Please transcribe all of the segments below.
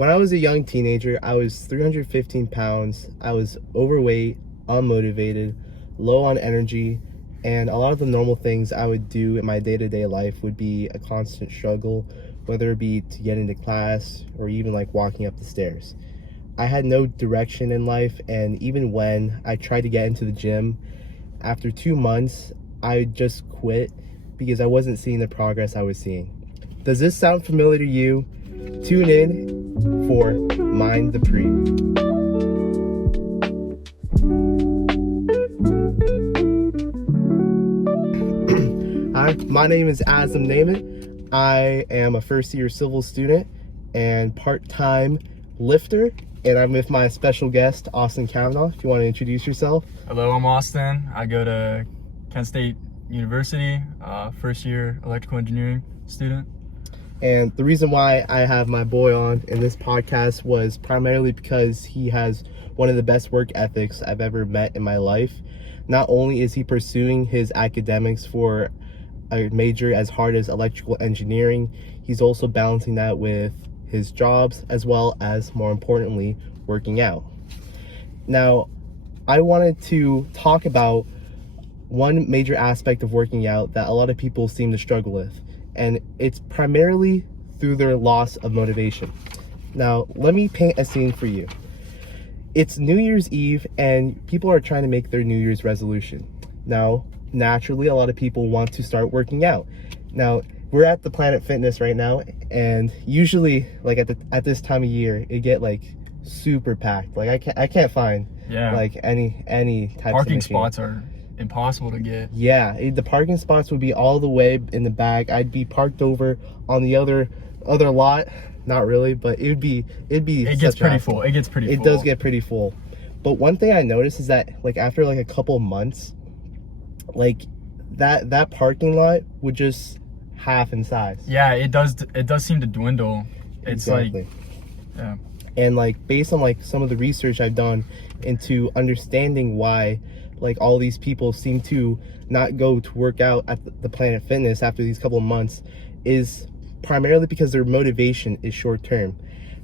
when I was a young teenager, I was 315 pounds. I was overweight, unmotivated, low on energy, and a lot of the normal things I would do in my day-to-day life would be a constant struggle, whether it be to get into class or even like walking up the stairs. I had no direction in life, and even when I tried to get into the gym, after 2 months, I just quit because I wasn't seeing the progress I was seeing. Does this sound familiar to you? Tune in for Mind the Pre. Hi, my name is Azam Naaman. I am a first-year civil student and part-time lifter, and I'm with my special guest, Austin Kavanaugh. If you want to introduce yourself. Hello, I'm Austin. I go to Kent State University, first-year electrical engineering student. And the reason why I have my boy on in this podcast was primarily because he has one of the best work ethics I've ever met in my life. Not only is he pursuing his academics for a major as hard as electrical engineering, he's also balancing that with his jobs as well as, more importantly, working out. Now, I wanted to talk about one major aspect of working out that a lot of people seem to struggle with, and it's primarily through their loss of motivation. Now, let me paint a scene for you. It's New Year's Eve and people are trying to make their New Year's resolution. Now, naturally, a lot of people want to start working out. Now, we're at the Planet Fitness right now, and usually, like at this time of year, it get like super packed. Like I can't find like any type of parking spots are impossible to get. Yeah, the parking spots would be all the way in the back. I'd be parked over on the other lot. Not really, but it'd be. It gets pretty full. It gets pretty full. It does get pretty full. But one thing I noticed is that like after like a couple months, like that parking lot would just half in size. Yeah, it does seem to dwindle. It's exactly. Yeah. And like based on like some of the research I've done into understanding why like all these people seem to not go to work out at the Planet Fitness after these couple of months is primarily because their motivation is short term.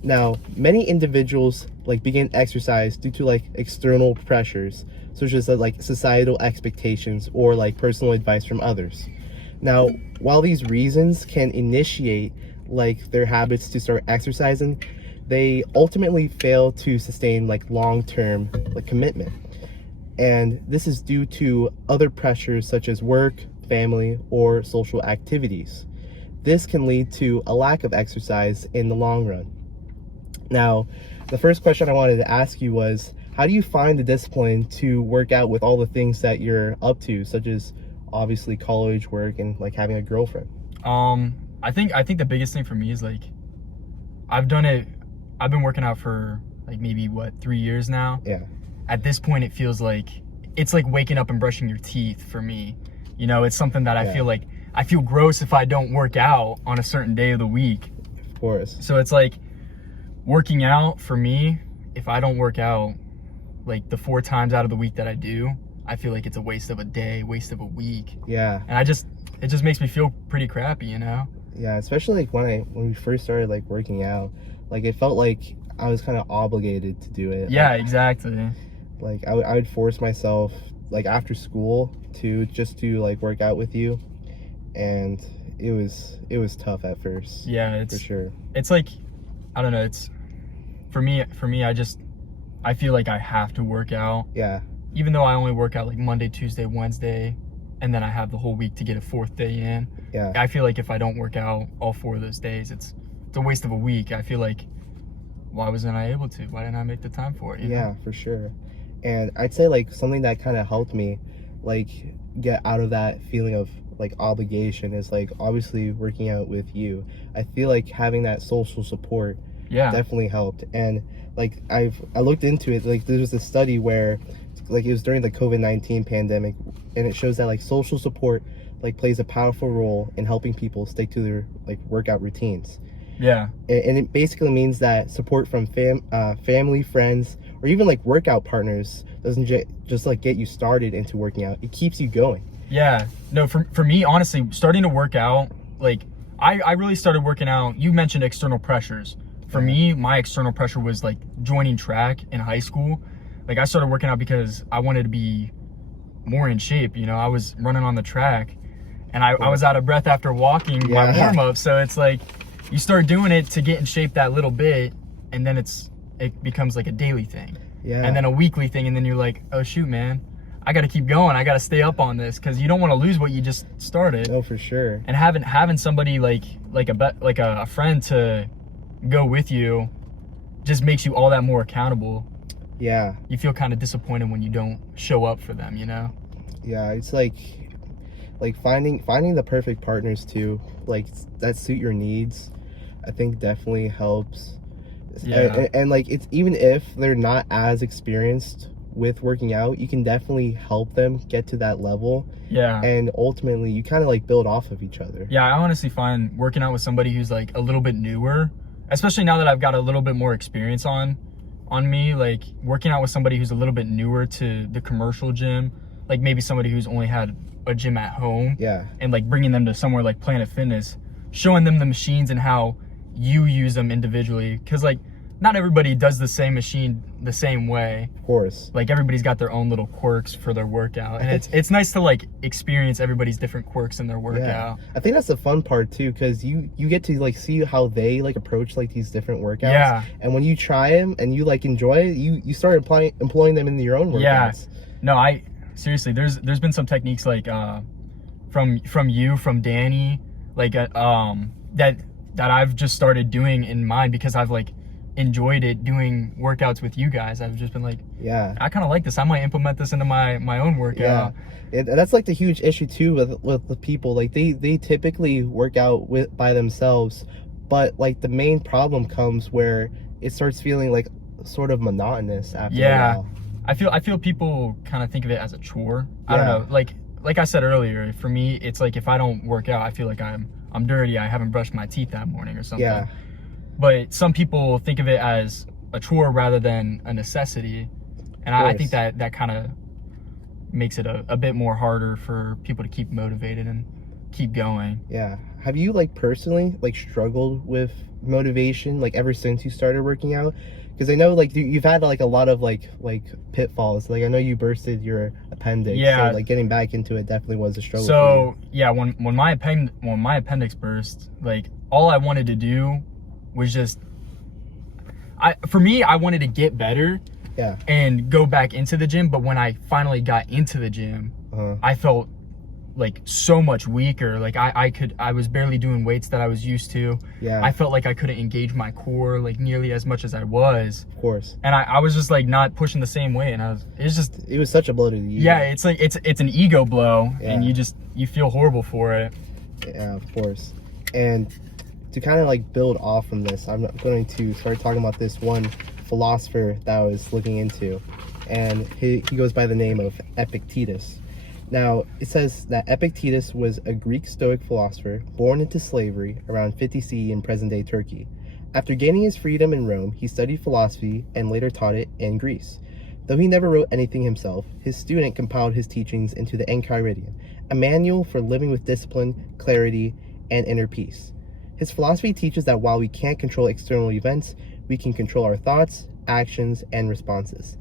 Now, many individuals like begin exercise due to like external pressures, such as like societal expectations or like personal advice from others. Now, while these reasons can initiate like their habits to start exercising, they ultimately fail to sustain like long-term like commitment. And this is due to other pressures such as work, family, or social activities. This can lead to a lack of exercise in the long run. Now, the first question I wanted to ask you was, how do you find the discipline to work out with all the things that you're up to, such as obviously college, work, and like having a girlfriend? I think the biggest thing for me is like I've been working out for like maybe 3 years now. Yeah. At this point, it feels like it's like waking up and brushing your teeth for me. You know, it's something that I feel gross if I don't work out on a certain day of the week. Of course. So it's like working out for me, if I don't work out like the 4 times out of the week that I do, I feel like it's a waste of a day, waste of a week. Yeah. And it just makes me feel pretty crappy, you know? Yeah, especially like when we first started like working out, like it felt like I was kind of obligated to do it. Yeah, like, exactly. Like I would force myself like after school to like work out with you, and it was tough at first. Yeah, for sure. It's like, I don't know, it's for me I feel like I have to work out. Yeah. Even though I only work out like Monday, Tuesday, Wednesday, and then I have the whole week to get a 4th day in. Yeah. I feel like if I don't work out all 4 of those days, it's a waste of a week. I feel like, why wasn't I able to? Why didn't I make the time for it? You know? For sure. And I'd say like something that kind of helped me like get out of that feeling of like obligation is like obviously working out with you. I feel like having that social support definitely helped. And like I looked into it, like there was a study where like it was during the COVID-19 pandemic, and it shows that like social support like plays a powerful role in helping people stick to their like workout routines. Yeah. And it basically means that support from family, friends, or even like workout partners doesn't just like get you started into working out. It keeps you going. Yeah. No, for me, honestly, starting to work out, like I really started working out. You mentioned external pressures. For me, my external pressure was like joining track in high school. Like I started working out because I wanted to be more in shape. You know, I was running on the track and I was out of breath after walking my warm up. So it's like you start doing it to get in shape that little bit, and then it becomes like a daily thing. Yeah. And then a weekly thing, and then you're like, oh shoot, man, I got to keep going. I got to stay up on this, because you don't want to lose what you just started. Oh, for sure. And having somebody like a friend to go with you just makes you all that more accountable. Yeah. You feel kind of disappointed when you don't show up for them, you know? Yeah, it's like finding the perfect partners too, like that suit your needs, I think definitely helps. Yeah. And like, it's even if they're not as experienced with working out, you can definitely help them get to that level. Yeah. And ultimately you kind of like build off of each other. Yeah, I honestly find working out with somebody who's like a little bit newer, especially now that I've got a little bit more experience on me, like working out with somebody who's a little bit newer to the commercial gym, like maybe somebody who's only had a gym at home. Yeah. And like bringing them to somewhere like Planet Fitness, showing them the machines and how you use them individually, because like not everybody does the same machine the same way. Of course. Like everybody's got their own little quirks for their workout, and it's nice to like experience everybody's different quirks in their workout. Yeah. I think that's the fun part too, because you get to like see how they like approach like these different workouts. Yeah. And when you try them and you like enjoy it, you start employing them in your own workouts. Yeah. No, seriously, there's been some techniques like from Danny, like that I've just started doing in mine, because I've like enjoyed it doing workouts with you guys. I've just been like, yeah, I kind of like this. I might implement this into my own workout. Yeah, that's like the huge issue too with the people. Like they typically work out by themselves, but like the main problem comes where it starts feeling like sort of monotonous after a while. I feel people kind of think of it as a chore. I don't know. Like I said earlier, for me, it's like if I don't work out, I feel like I'm dirty. I haven't brushed my teeth that morning or something. Yeah. But some people think of it as a chore rather than a necessity. And I think that kind of makes it a bit more harder for people to keep motivated and keep going. Yeah. Have you like personally like struggled with motivation like ever since you started working out? Because I know like you've had like a lot of like pitfalls. Like I know you bursted your appendix. Yeah. So, like getting back into it definitely was a struggle. So for you. Yeah, when my appendix burst, like all I wanted to do was just, I wanted to get better. Yeah. And go back into the gym. But when I finally got into the gym, I felt like so much weaker. Like I was barely doing weights that I was used to. Yeah. I felt like I couldn't engage my core like nearly as much as I was. Of course. And I was just like not pushing the same way, and it was such a blow to the ego. Yeah, it's like it's an ego blow, and you feel horrible for it. Yeah, of course. And to kind of like build off from this, I'm going to start talking about this one philosopher that I was looking into, and he goes by the name of Epictetus. Now, it says that Epictetus was a Greek Stoic philosopher born into slavery around 50 CE in present-day Turkey. After gaining his freedom in Rome, he studied philosophy and later taught it in Greece. Though he never wrote anything himself, his student compiled his teachings into the Enchiridion, a manual for living with discipline, clarity, and inner peace. His philosophy teaches that while we can't control external events, we can control our thoughts, actions, and responses.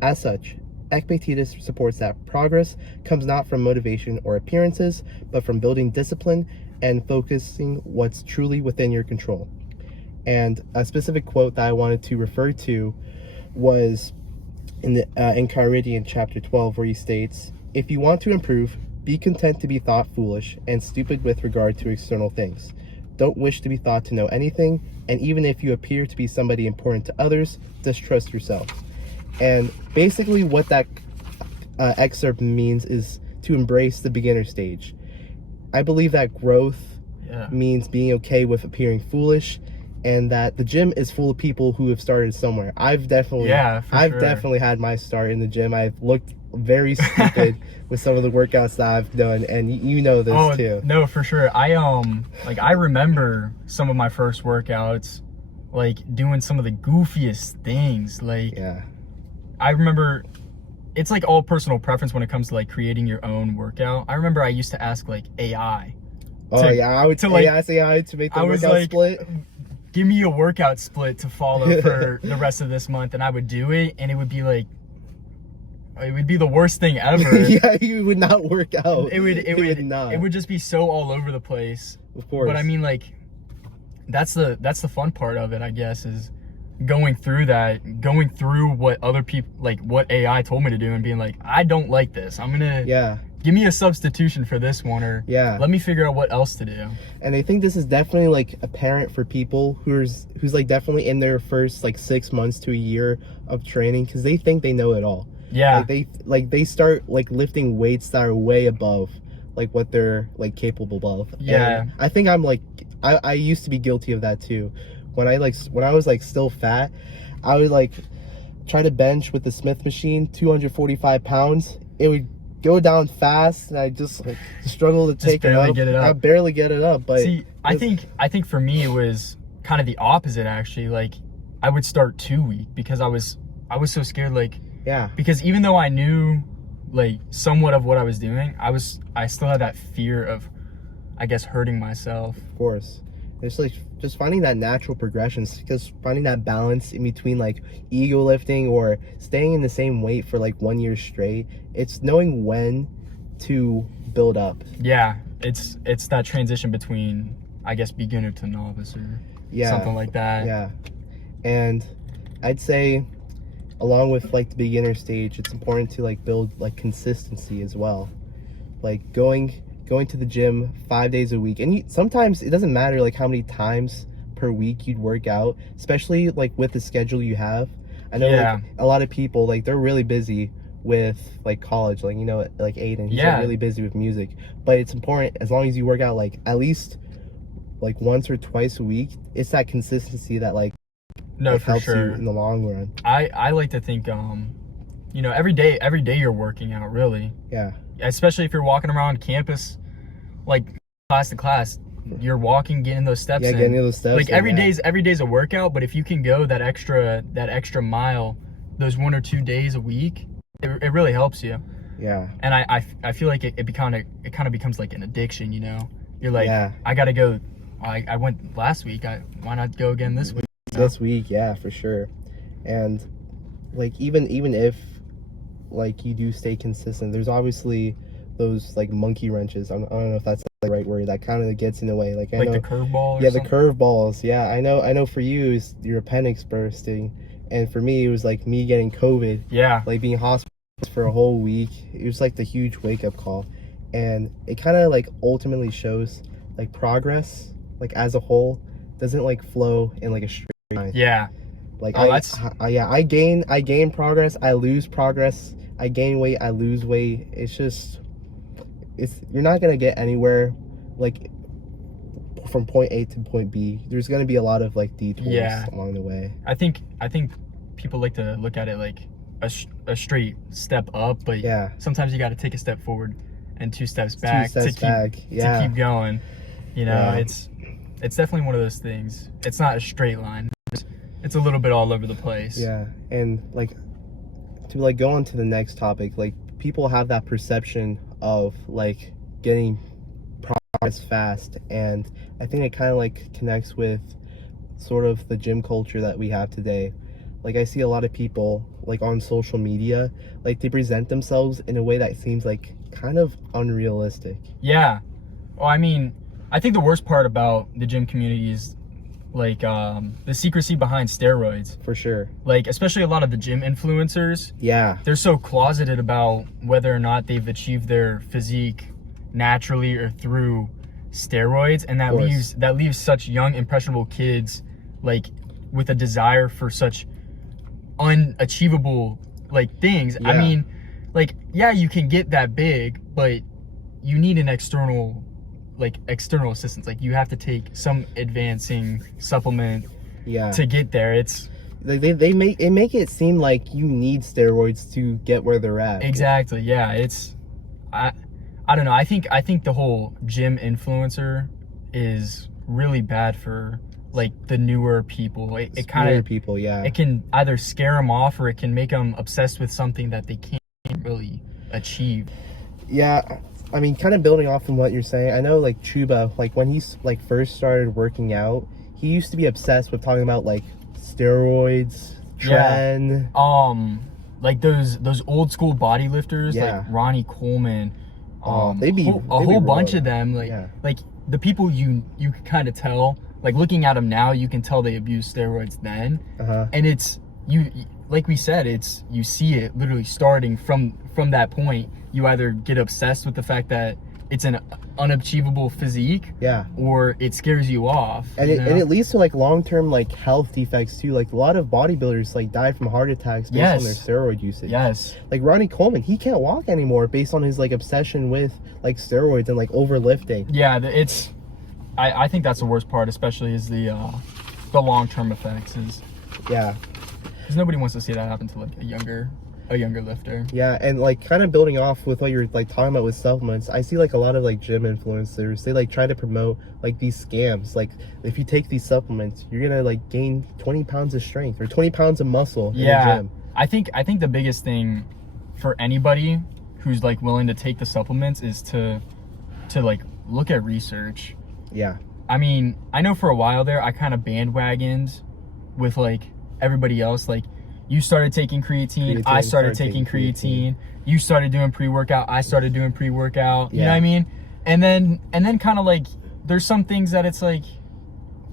As such, Epictetus supports that progress comes not from motivation or appearances, but from building discipline and focusing what's truly within your control. And a specific quote that I wanted to refer to was in the Enchiridion chapter 12, where he states, "If you want to improve, be content to be thought foolish and stupid with regard to external things. Don't wish to be thought to know anything, and even if you appear to be somebody important to others, distrust yourself." And basically what that excerpt means is to embrace the beginner stage. I believe that growth means being okay with appearing foolish, and that the gym is full of people who have started somewhere. I've definitely had my start in the gym. I've looked very stupid with some of the workouts that I've done, and you know this too. No, for sure. I remember some of my first workouts, like doing some of the goofiest things. Like I remember, it's like all personal preference when it comes to like creating your own workout. I remember I used to ask like AI. I would ask AI to make the workout split. give me a workout split to follow for the rest of this month, and I would do it, and it would be like, it would be the worst thing ever. Yeah, you would not work out. It would not. It would just be so all over the place. Of course. But I mean, like, that's the fun part of it, I guess, is going through what other people, like what AI told me to do, and being like, I don't like this. I'm gonna give me a substitution for this one, or let me figure out what else to do. And I think this is definitely like apparent for people who's like definitely in their first like 6 months to a year of training, because they think they know it all. Yeah. Like they start like lifting weights that are way above like what they're like capable of. Yeah. And I think I'm like I used to be guilty of that too. When I was like still fat, I would like try to bench with the Smith machine 245 pounds. It would go down fast, and I just like struggle to take it up. I barely get it up. But see, I think for me it was kind of the opposite, actually. Like, I would start too weak because I was so scared. Like, because even though I knew like somewhat of what I was doing, I still had that fear of, I guess, hurting myself. Of course. It's like just finding that natural progressions, because finding that balance in between like ego lifting or staying in the same weight for like 1 year straight. It's knowing when to build up. Yeah, it's that transition between, I guess, beginner to novice, or something like that. Yeah. And I'd say along with like the beginner stage, it's important to like build like consistency as well. Like going to the gym 5 days a week, and sometimes it doesn't matter like how many times per week you'd work out, especially like with the schedule you have. I know like a lot of people, like, they're really busy with like college, like, you know, like Aiden, he's like, really busy with music, but it's important, as long as you work out like at least like once or twice a week, it's that consistency that like helps you in the long run. I like to think you know, every day you're working out, really. Yeah. Especially if you're walking around campus, like class to class, you're walking, getting those steps in. Getting those steps. Like every day's a workout, but if you can go that extra mile, those 1 or 2 days a week, it really helps you. Yeah. And I feel like it kind of becomes like an addiction, you know. You're like, I gotta go. I went last week. Why not go again this week? This week, yeah, for sure. And like even if like you do stay consistent, there's obviously those like monkey wrenches. I don't know if that's the right word, that kind of gets in the way. Like I know the curveball. The curveballs. Yeah, I know. For you, is your appendix bursting, and for me, it was like me getting COVID. Yeah. Like being hospitalized for a whole week. It was like the huge wake up call, and it kind of like ultimately shows like progress, like as a whole, doesn't like flow in like a straight line. Yeah. Like I gain progress, I lose progress. I gain weight, I lose weight. You're not gonna get anywhere like from point A to point B. There's gonna be a lot of like detours along the way. I think people like to look at it like a straight step up, but sometimes you got to take a step forward and 2 steps back to keep going. You know, it's definitely one of those things. It's not a straight line. It's a little bit all over the place. Yeah, and like to like go on to the next topic, like people have that perception of like getting progress fast, and I think it kind of like connects with sort of the gym culture that we have today. Like I see a lot of people like on social media, like they present themselves in a way that seems like kind of unrealistic. Yeah. Well, I mean, I think the worst part about the gym community is like the secrecy behind steroids. For sure. Like especially a lot of the gym influencers. Yeah. They're so closeted about whether or not they've achieved their physique naturally or through steroids, and that leaves such young impressionable kids like with a desire for such unachievable like things. I mean, like, you can get that big, but you need an external assistance. Like you have to take some advancing supplement to get there. It's they make it seem like you need steroids to get where they're at. Exactly. Yeah. It's I don't know. I think the whole gym influencer is really bad for like the newer people. It kind of people, it can either scare them off, or it can make them obsessed with something that they can't really achieve. Yeah, I mean, kind of building off from what you're saying, I know like Chuba, like when he's like first started working out, he used to be obsessed with talking about like steroids, trend. Like those old school body lifters, Yeah. like Ronnie Coleman. They'd be a whole bunch raw. of them. Yeah. Like the people you can kind of tell. Like looking at them now, you can tell they abused steroids then. And it's you like we said, it's you see it literally starting from that point. You either get obsessed with the fact that it's an unachievable physique, Yeah, or it scares you off. and you it know? and it leads to like long-term like health defects too. Like a lot of bodybuilders like died from heart attacks based on their Yes. steroid usage. Yes. Like Ronnie Coleman, he can't walk anymore based on his like obsession with like steroids and like overlifting. Yeah, it's. I think that's the worst part, especially is the long-term effects, is Yeah. because nobody wants to see that happen to like a younger lifter. Yeah, and like kind of building off with what you're like talking about with supplements, I see like a lot of like gym influencers, they like try to promote like these scams. Like if you take these supplements, you're gonna like gain 20 pounds of strength or 20 pounds of muscle in the gym. I think the biggest thing for anybody who's like willing to take the supplements is to like look at research. Yeah. I mean, I know for a while there I kind of bandwagoned with like everybody else. Like you started taking creatine, I started taking creatine. You started doing pre-workout, I started doing pre-workout. You know what I mean? And then kind of like there's some things that it's like,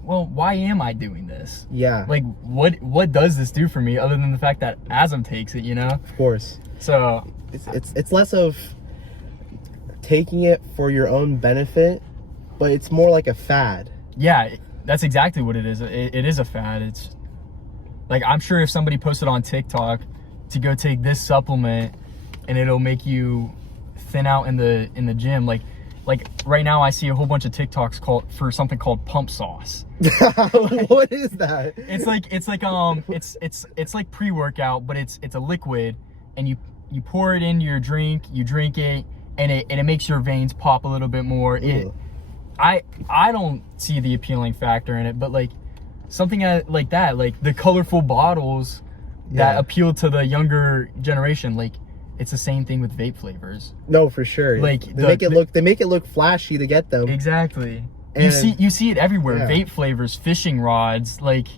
well, why am I doing this? Yeah. Like what does this do for me other than the fact that Asm takes it, you know? Of course. So It's less of taking it for your own benefit, but it's more like a fad. yeah, that's exactly what it is. It is a fad. It's like, I'm sure if somebody posted on TikTok to go take this supplement and it'll make you thin out in the gym, like right now I see a whole bunch of TikToks for something called pump sauce. What is that? It's like pre-workout, but it's a liquid, and you pour it into your drink, you drink it, and it makes your veins pop a little bit more. Ooh. I don't see the appealing factor in it, but like something like that, like the colorful bottles that appeal to the younger generation, like it's the same thing with vape flavors. No, for sure. Like they make it look flashy to get them. Exactly. And you see it everywhere. Yeah. Vape flavors, fishing rods, like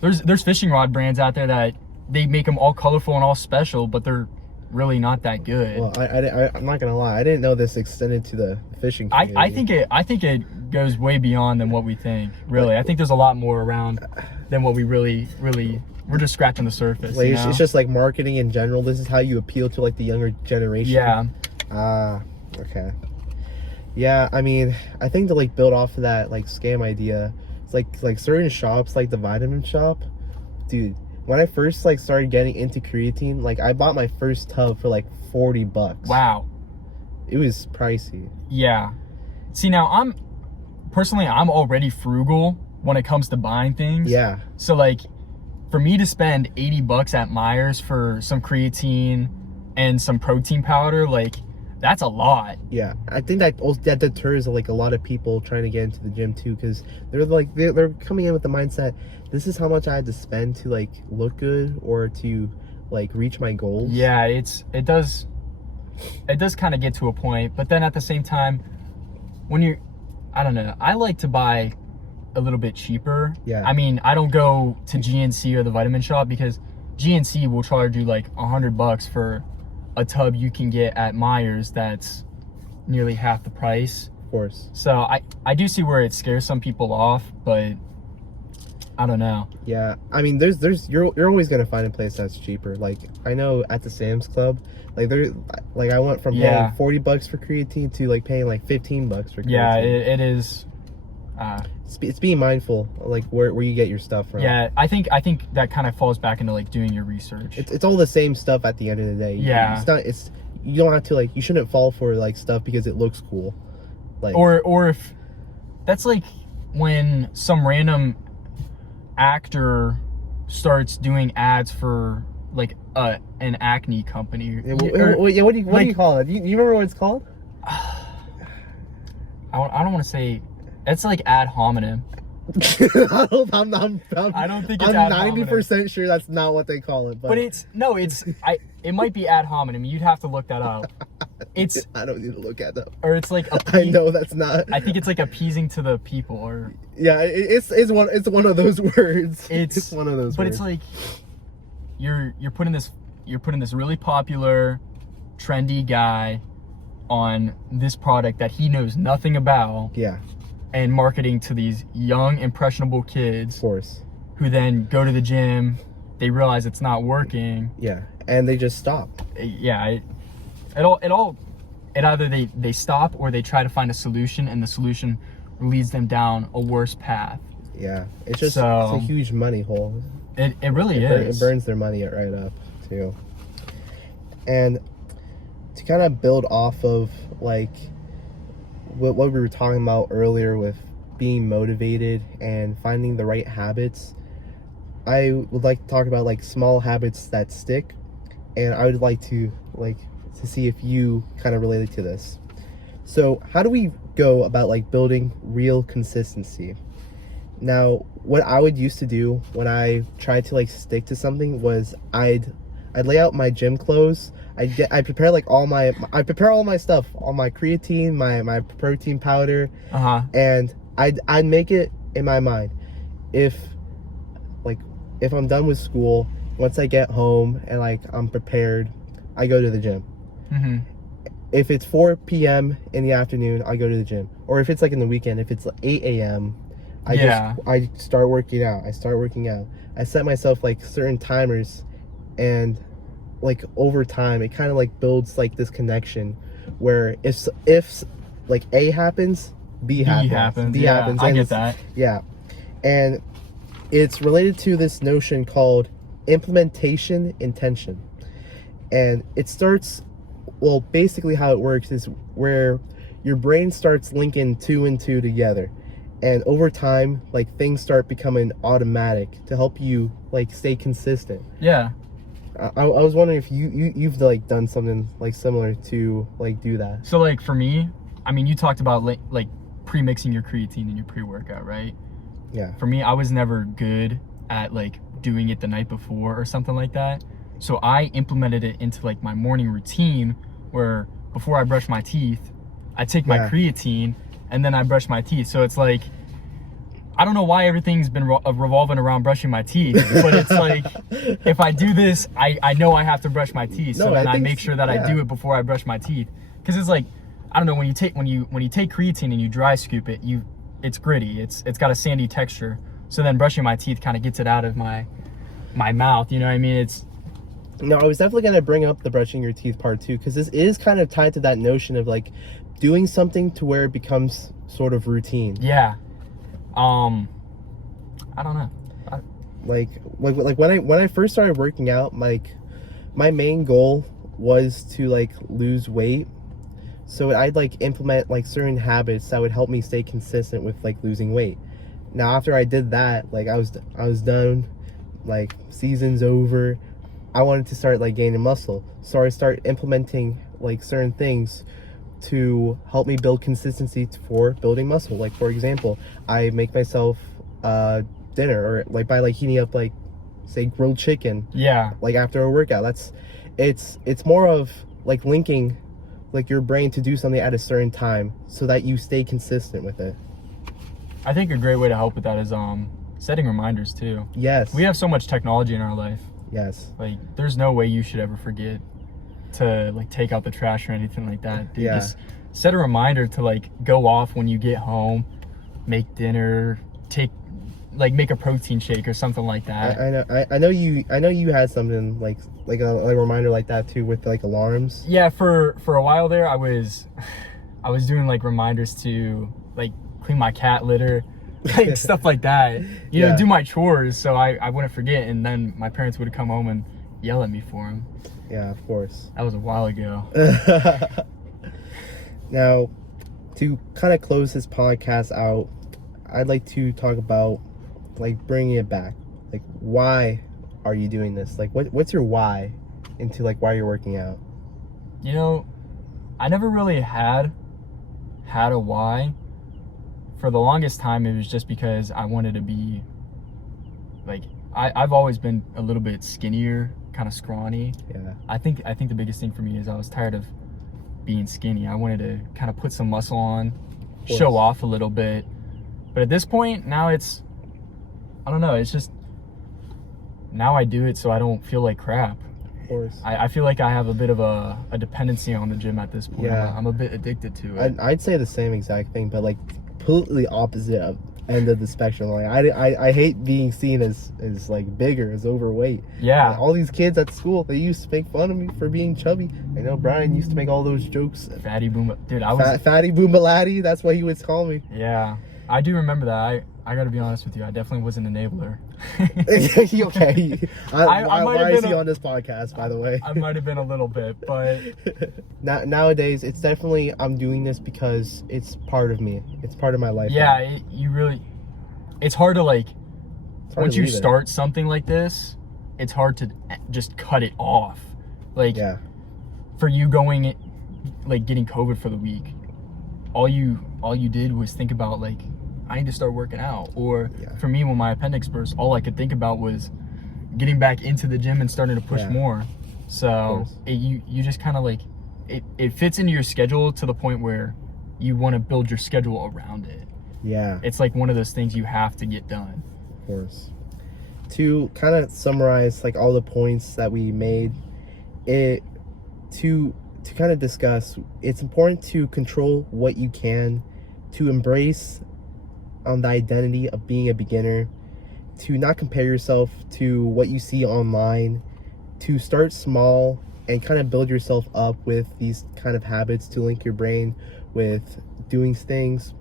there's fishing rod brands out there that they make them all colorful and all special, but they're really not that good. Well, I'm not gonna lie, I didn't know this extended to the fishing community. I think it goes way beyond than what we think. Really, I think there's a lot more around than what we really we're just scratching the surface. Like, you it's know? just like marketing in general. This is how you appeal to like the younger generation. Yeah. Okay. Yeah, I mean, I think to like build off of that like scam idea, it's like certain shops, like the vitamin shop, dude. When I first like started getting into creatine, like I bought my first tub for like $40. Wow. It was pricey. Yeah. See, now I'm already frugal when it comes to buying things. Yeah. So like for me to spend $80 at Myers for some creatine and some protein powder, like that's a lot. Yeah, I think that deters like a lot of people trying to get into the gym too, because they're coming in with the mindset, this is how much I had to spend to like look good or to like reach my goals. Yeah, it does kind of get to a point, but then at the same time, when I don't know, I like to buy a little bit cheaper. Yeah. I mean, I don't go to GNC or the vitamin shop because GNC will charge you like $100 for a tub you can get at Myers that's nearly half the price. Of course. So I do see where it scares some people off, but I don't know. Yeah, I mean, you're always gonna find a place that's cheaper. Like I know at the Sam's Club, like I went from paying $40 for creatine to like paying like $15 for creatine. Yeah, it is. It's being mindful, like where you get your stuff from. Yeah, I think that kind of falls back into like doing your research. It's all the same stuff at the end of the day. Yeah. You don't have to like, you shouldn't fall for like stuff because it looks cool. Like or if that's like when some random actor starts doing ads for like an acne company. what do you call it? You remember what it's called? I don't want to say. It's like ad hominem. I don't think it's I'm ad 90% sure that's not what they call it. But it might be ad hominem. You'd have to look that up. It's I don't need to look at them. or it's like I know that's not. I think it's like appeasing to the people, or Yeah, it's one of those words. It's one of those. But words. it's like you're putting this really popular, trendy guy on this product that he knows nothing about. Yeah. And marketing to these young, impressionable kids. Of course. Who then go to the gym, they realize it's not working. Yeah, and they just stop. Yeah, it either they stop or they try to find a solution, and the solution leads them down a worse path. Yeah, it's just it's a huge money hole. It really is. It burns their money right up too. And to kind of build off of like what we were talking about earlier with being motivated and finding the right habits, I would like to talk about like small habits that stick, and I would like to see if you kind of related to this. So how do we go about like building real consistency? Now, what I would used to do when I tried to like stick to something was I'd lay out my gym clothes. I prepare all my stuff, all my creatine, my protein powder, and I'd make it in my mind. If I'm done with school, once I get home and like I'm prepared, I go to the gym. Mm-hmm. If it's 4 p.m. in the afternoon, I go to the gym. Or if it's like in the weekend, if it's 8 a.m., I start working out. I set myself like certain timers, and like over time it kind of like builds like this connection where if like A happens, B happens. B happens. I get that. Yeah. And it's related to this notion called implementation intention. And it starts, well, basically how it works is where your brain starts linking 2 and 2 together. And over time, like things start becoming automatic to help you like stay consistent. Yeah. I was wondering if you've like done something like similar to like do that. So like for me, I mean, you talked about like pre-mixing your creatine in your pre-workout, right? Yeah. For me, I was never good at like doing it the night before or something like that. So I implemented it into like my morning routine where before I brush my teeth, I take my creatine and then I brush my teeth. So it's like, I don't know why everything's been revolving around brushing my teeth, but it's like, if I do this, I know I have to brush my teeth. So then I make sure that I do it before I brush my teeth. Cause it's like, I don't know, when you take creatine and you dry scoop it, it's gritty. It's got a sandy texture. So then brushing my teeth kind of gets it out of my mouth. You know what I mean? No, I was definitely going to bring up the brushing your teeth part too, because this is kind of tied to that notion of like doing something to where it becomes sort of routine. Yeah. I don't know. Like when I first started working out, like my main goal was to like lose weight. So I'd like implement like certain habits that would help me stay consistent with like losing weight. Now after I did that, like I was done, like season's over. I wanted to start like gaining muscle. So I started implementing like certain things to help me build consistency for building muscle. Like for example, I make myself dinner, or like by like heating up like say grilled chicken. Yeah. Like after a workout. It's more of like linking like your brain to do something at a certain time so that you stay consistent with it. I think a great way to help with that is setting reminders too. Yes. We have so much technology in our life. Yes. Like there's no way you should ever forget to like take out the trash or anything like that. Dude, just set a reminder to like go off when you get home, make dinner, make a protein shake or something like that. I know you had something like a reminder like that too with like alarms. Yeah, for a while there I was doing like reminders to like clean my cat litter, like stuff like that. You know, do my chores so I wouldn't forget, and then my parents would come home and yell at me for them. Yeah, of course. That was a while ago. Now, to kind of close this podcast out, I'd like to talk about like bringing it back. Like, why are you doing this? Like, what's your why into like why you're working out? You know, I never really had a why. For the longest time, it was just because I wanted to be like, I've always been a little bit skinnier, kind of scrawny. Yeah. I think the biggest thing for me is I was tired of being skinny. I wanted to kind of put some muscle on, course. show off a little bit. But at this point, now it's, I don't know, it's just, now I do it so I don't feel like crap. Of course. I feel like I have a bit of a dependency on the gym at this point. Yeah. I'm a bit addicted to it. I'd say the same exact thing, but like completely opposite of end of the spectrum. Like I hate being seen as like bigger, as overweight. Yeah. Like, all these kids at school, they used to make fun of me for being chubby. I know Brian used to make all those jokes. Fatty boom, dude. I was Fatty Boombalatti. That's what he would call me. Yeah, I do remember that. I got to be honest with you. I definitely was an enabler. Okay. Why is he on this podcast, by the way? I might have been a little bit, but nowadays it's definitely, I'm doing this because it's part of me. It's part of my life. Yeah, it's hard to like, once you start it. something like this, it's hard to just cut it off. Like, yeah. For you getting COVID for the week, all you did was think about like, I need to start working out. Or for me, when my appendix burst, all I could think about was getting back into the gym and starting to push more. So you just kind of like, it fits into your schedule to the point where you want to build your schedule around it. Yeah. It's like one of those things you have to get done. Of course. To kind of summarize like all the points that we made, to kind of discuss, it's important to control what you can, to embrace the identity of being a beginner, to not compare yourself to what you see online, to start small and kind of build yourself up with these kind of habits to link your brain with doing things,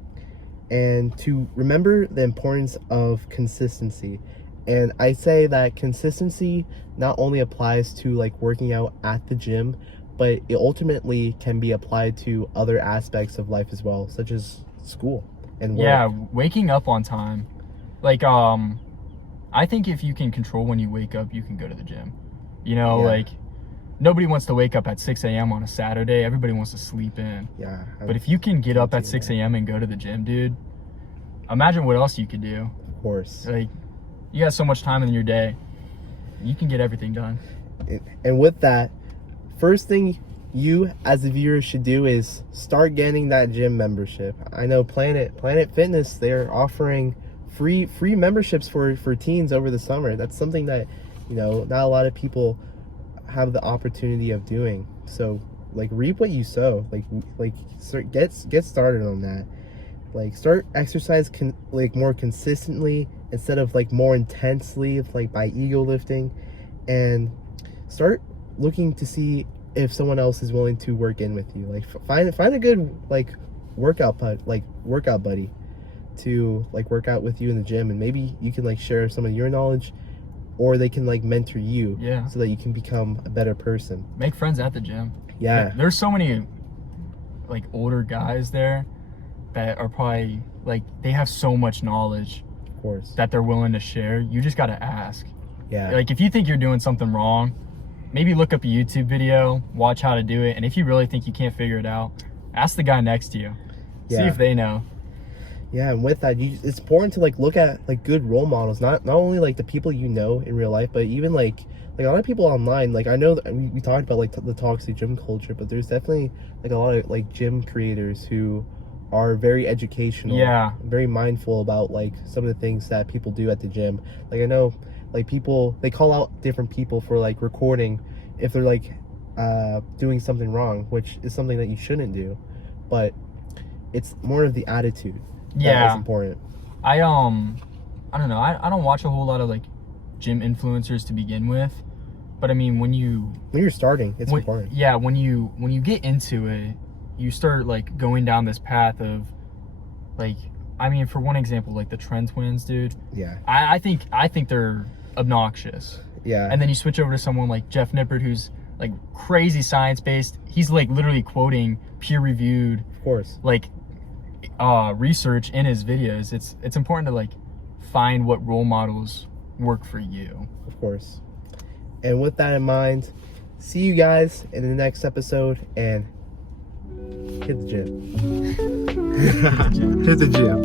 and to remember the importance of consistency. And I say that consistency not only applies to like working out at the gym, but it ultimately can be applied to other aspects of life as well, such as school and work. Yeah, waking up on time. Like, I think if you can control when you wake up, you can go to the gym. You know, like, nobody wants to wake up at 6 a.m. on a Saturday. Everybody wants to sleep in. Yeah. But if you can get up at 6 a.m. and go to the gym, dude, imagine what else you could do. Of course. Like, you got so much time in your day. You can get everything done. And with that, first thing you as a viewer should do is start getting that gym membership. I know Planet Fitness, they're offering free memberships for teens over the summer. That's something that, you know, not a lot of people have the opportunity of doing. So like, reap what you sow. Like get started on that. Like, start exercise more consistently instead of like more intensely, like by ego lifting, and start looking to see if someone else is willing to work in with you. Like, find a good like workout buddy to like work out with you in the gym, and maybe you can like share some of your knowledge, or they can like mentor you, so that you can become a better person. Make friends at the gym. Yeah. There's so many like older guys there that are probably like, they have so much knowledge, of course, that they're willing to share. You just got to ask. Yeah. Like, if you think you're doing something wrong, maybe look up a YouTube video, watch how to do it, and if you really think you can't figure it out, ask the guy next to you. See if they know. Yeah, and with that, it's important to like look at like good role models, not only like the people you know in real life, but even like a lot of people online. Like, I know that we talked about like the toxic gym culture, but there's definitely like a lot of like gym creators who are very educational, very mindful about like some of the things that people do at the gym. Like, I know like people, they call out different people for like recording if they're like doing something wrong, which is something that you shouldn't do, but it's more of the attitude that is important. I don't know, I don't watch a whole lot of like gym influencers to begin with, but I mean, when you're starting, it's important. Yeah, when you get into it, you start like going down this path of like, I mean, for one example, like the Trend Twins, dude. Yeah. I think they're obnoxious. Yeah. And then you switch over to someone like Jeff Nippert, who's like crazy science-based. He's like literally quoting peer-reviewed, of course, like research in his videos. It's important to like find what role models work for you. Of course. And with that in mind, see you guys in the next episode, and hit the gym. Hit the gym.